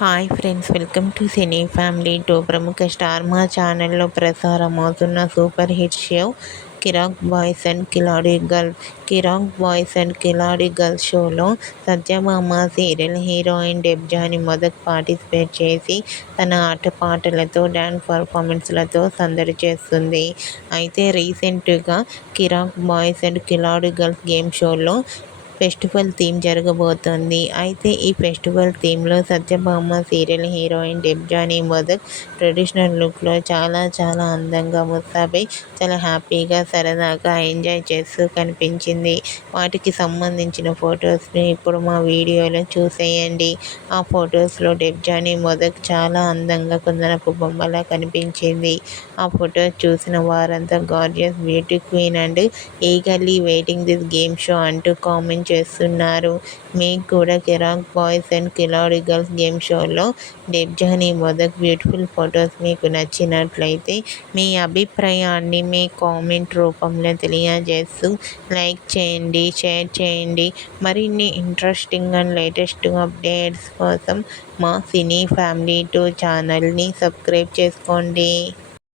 Hi friends, welcome to cine family two. ప్రముఖ star Maa ఛానల్లో ప్రసారం అవుతున్న super hit show Kiraak boys and Khiladi girl. Kiraak boys and Khiladi girl షోలో Satyabhama serial heroine Debjani Modak participate చేసి తన ఆటపాటలతో డ్యాన్స్ పర్ఫార్మెన్స్లతో సందడి చేస్తుంది. అయితే రీసెంట్గా Kiraak boys and Khiladi girls game షోలో ఫెస్టివల్ థీమ్ జరగబోతోంది. అయితే ఈ ఫెస్టివల్ థీమ్లో Satyabhama serial heroine Debjani Modak traditional లుక్లో చాలా అందంగా ముస్తాబై చాలా హ్యాపీగా సరదాగా ఎంజాయ్ చేస్తూ కనిపించింది. వాటికి సంబంధించిన ఫొటోస్ని ఇప్పుడు మా వీడియోలో చూసేయండి. ఆ ఫొటోస్లో డెబ్జాని మొదక్ చాలా అందంగా కుందనపు బొమ్మలా కనిపించింది. ఆ ఫొటోస్ చూసిన వారంతా gorgeous beauty queen and eagerly waiting this game show అంటూ కామెంట్ చేస్తున్నారు. మీకు కూడా కిరాక్ boys and Khiladi girls game షోలో డెబ్జాని మొదక్ బ్యూటిఫుల్ ఫొటోస్ మీకు నచ్చినట్లయితే మీ అభిప్రాయాన్ని మీ కామెంట్ రూపంలో తెలియజేస్తూ లైక్ చేయండి, షేర్ చేయండి. మరిన్ని ఇంట్రెస్టింగ్ అండ్ లేటెస్ట్ అప్డేట్స్ కోసం మా సినీ ఫ్యామిలీ 2 ఛానల్ని సబ్స్క్రైబ్ చేసుకోండి.